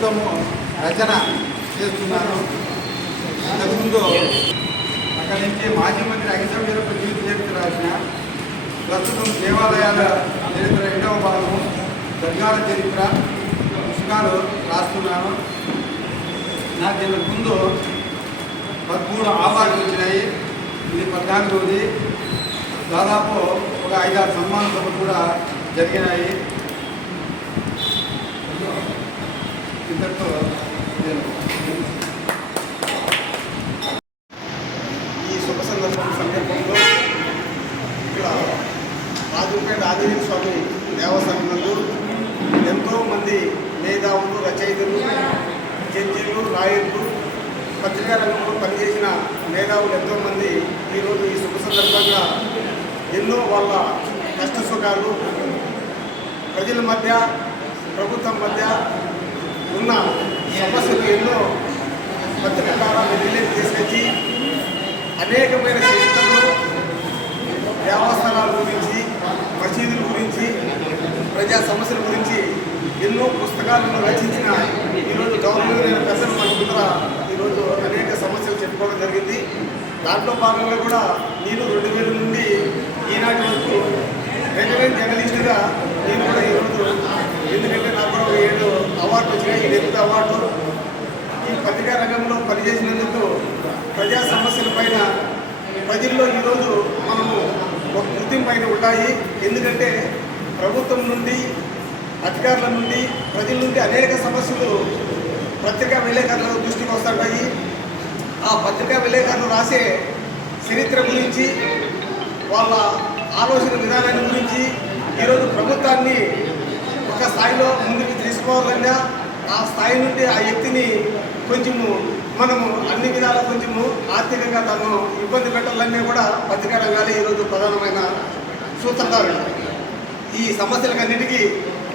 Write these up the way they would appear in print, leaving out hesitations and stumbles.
ప్రస్తుతము రచన చేస్తున్నాను. అంతకుముందు అక్కడి నుంచి మాజీ మంత్రి అగిసం వీరప్ప జీవిత చరిత్ర రాసిన, ప్రస్తుతం దేవాలయాల చరిత్ర 2వ భాగము దర్గాల చరిత్ర పుస్తకాలు రాస్తున్నాను. నాకు దీనికి ముందు 13 అవార్డులు వచ్చినాయి. ఇది 14వది. దాదాపు ఒక 5-6 సన్మాన సభలు కూడా జరిగినాయి. ఇంతటితో ఈ శుభ సందర్భంలో ఇక్కడ రాజుపేట ఆంజనేయ స్వామి దేవస్థానం నందు ఎంతోమంది మేధావులు, రచయితలు, జడ్జీలు, లాయర్లు, పత్రికా రంగంలో పనిచేసిన మేధావులు ఎంతోమంది ఈరోజు ఈ శుభ సందర్భంగా ఎన్నో వాళ్ళ కష్ట సుఖాలు, ప్రజల మధ్య ప్రభుత్వం మధ్య ఉన్న సమస్యలు ఎన్నో పత్రిక ద్వారా రిలీజ్ తీసుకొచ్చి అనేకమైన చరిత్రలు, దేవస్థానాల గురించి, మసీదుల గురించి, ప్రజా సమస్యల గురించి ఎన్నో పుస్తకాలను రచించిన ఈరోజు గౌరవనీయులైన పెద్దలు మన ముందర ఈరోజు అనేక సమస్యలు చెప్పుకోవడం జరిగింది. దాంట్లో భాగంగా కూడా నేను 2000 నుండి ఈనాటి వరకు రెగ్యులర్ జర్నలిస్టుగా నేను కూడా ఈరోజు, ఎందుకంటే నాకు కూడా 7 అవార్డులు వచ్చినాయి. ఈ 8వ అవార్డు ఈ పత్రికా రంగంలో పనిచేసినందుకు ప్రజా సమస్యల పైన ప్రజల్లో ఈరోజు మనము ఒక గుర్తింపైన ఉంటాయి. ఎందుకంటే ప్రభుత్వం నుండి, అధికారుల నుండి, ప్రజల నుండి అనేక సమస్యలు పత్రికా విలేకరుల దృష్టికి వస్తుంటాయి. ఆ పత్రికా విలేకరులు రాసే చరిత్ర గురించి, వాళ్ళ ఆలోచన విధానాన్ని గురించి ఈరోజు ప్రభుత్వాన్ని ఒక స్థాయిలో ముందుకు తీసుకోవాలన్నా ఆ స్థాయి నుండి ఆ వ్యక్తిని కొంచెము మనము అన్ని విధాలా కొంచెము ఆర్థికంగా తను ఇబ్బంది పెట్టాలన్నీ కూడా పత్రికా రంగాలే ఈరోజు ప్రధానమైన సూత్రధారులు. ఈ సమస్యలకన్నిటికీ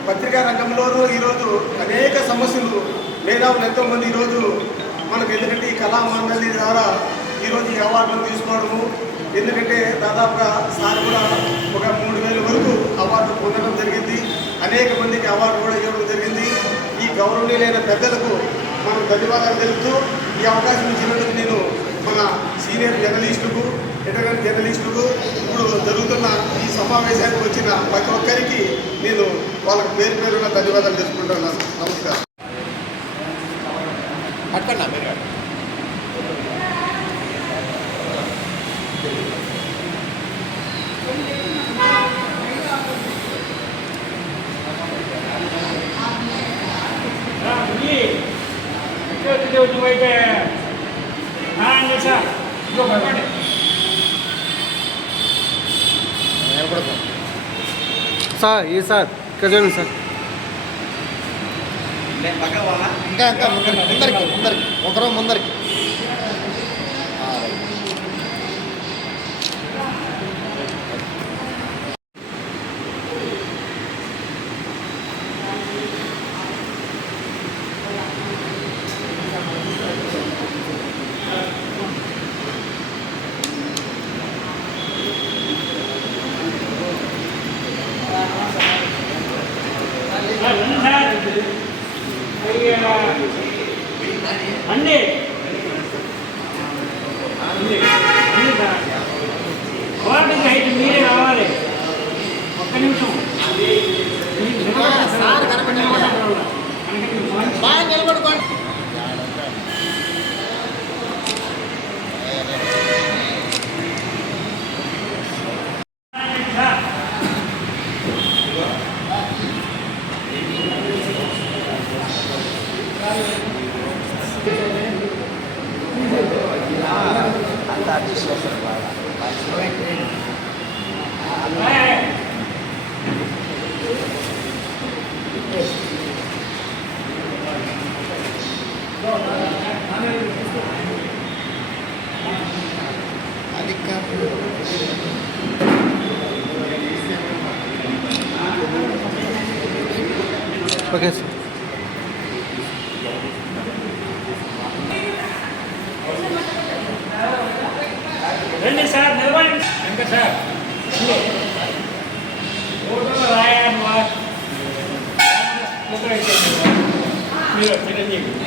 పత్రికా రంగంలోనూ ఈరోజు అనేక సమస్యలు, మేధావులు ఎంతోమంది ఈరోజు మనకు, ఎందుకంటే ఈ కళామండలి ద్వారా ఈరోజు ఈ అవార్డులు తీసుకోవడము, ఎందుకంటే దాదాపుగా సార్ కూడా ఒక 3000 వరకు అవార్డు పొందడం జరిగింది. అనేక మందికి అవార్డు కూడా ఇవ్వడం జరిగింది. ఈ గౌరవనీయులైన పెద్దలకు మనం ధన్యవాదాలు తెలుపుతూ ఈ అవకాశం ఇచ్చినందుకు నేను మన సీనియర్ జర్నలిస్టులకు, రిటైర్డ్ జర్నలిస్టులకు, ఇప్పుడు జరుగుతున్న ఈ సమావేశానికి వచ్చిన ప్రతి ఒక్కరికి నేను వాళ్ళకి పేరు పేరున ధన్యవాదాలు తెలుపుకుంటున్నాను. నమస్కారం. సార్ ఈ సార్ ఇక్కడ చూడండి సార్, ఇంకా ఇంకా ముందరికి ఒకరో ముందరికి. అన్నీ అవార్డుకి అయితే మీరే రావాలి. ఒక్క నిమిషం బాగా నిలబడుకోండి. Okay sir. రండి సార్, నిలబడండి. ఇంకా సార్ ఫోటోలో రాయాలి. చిరంజీవి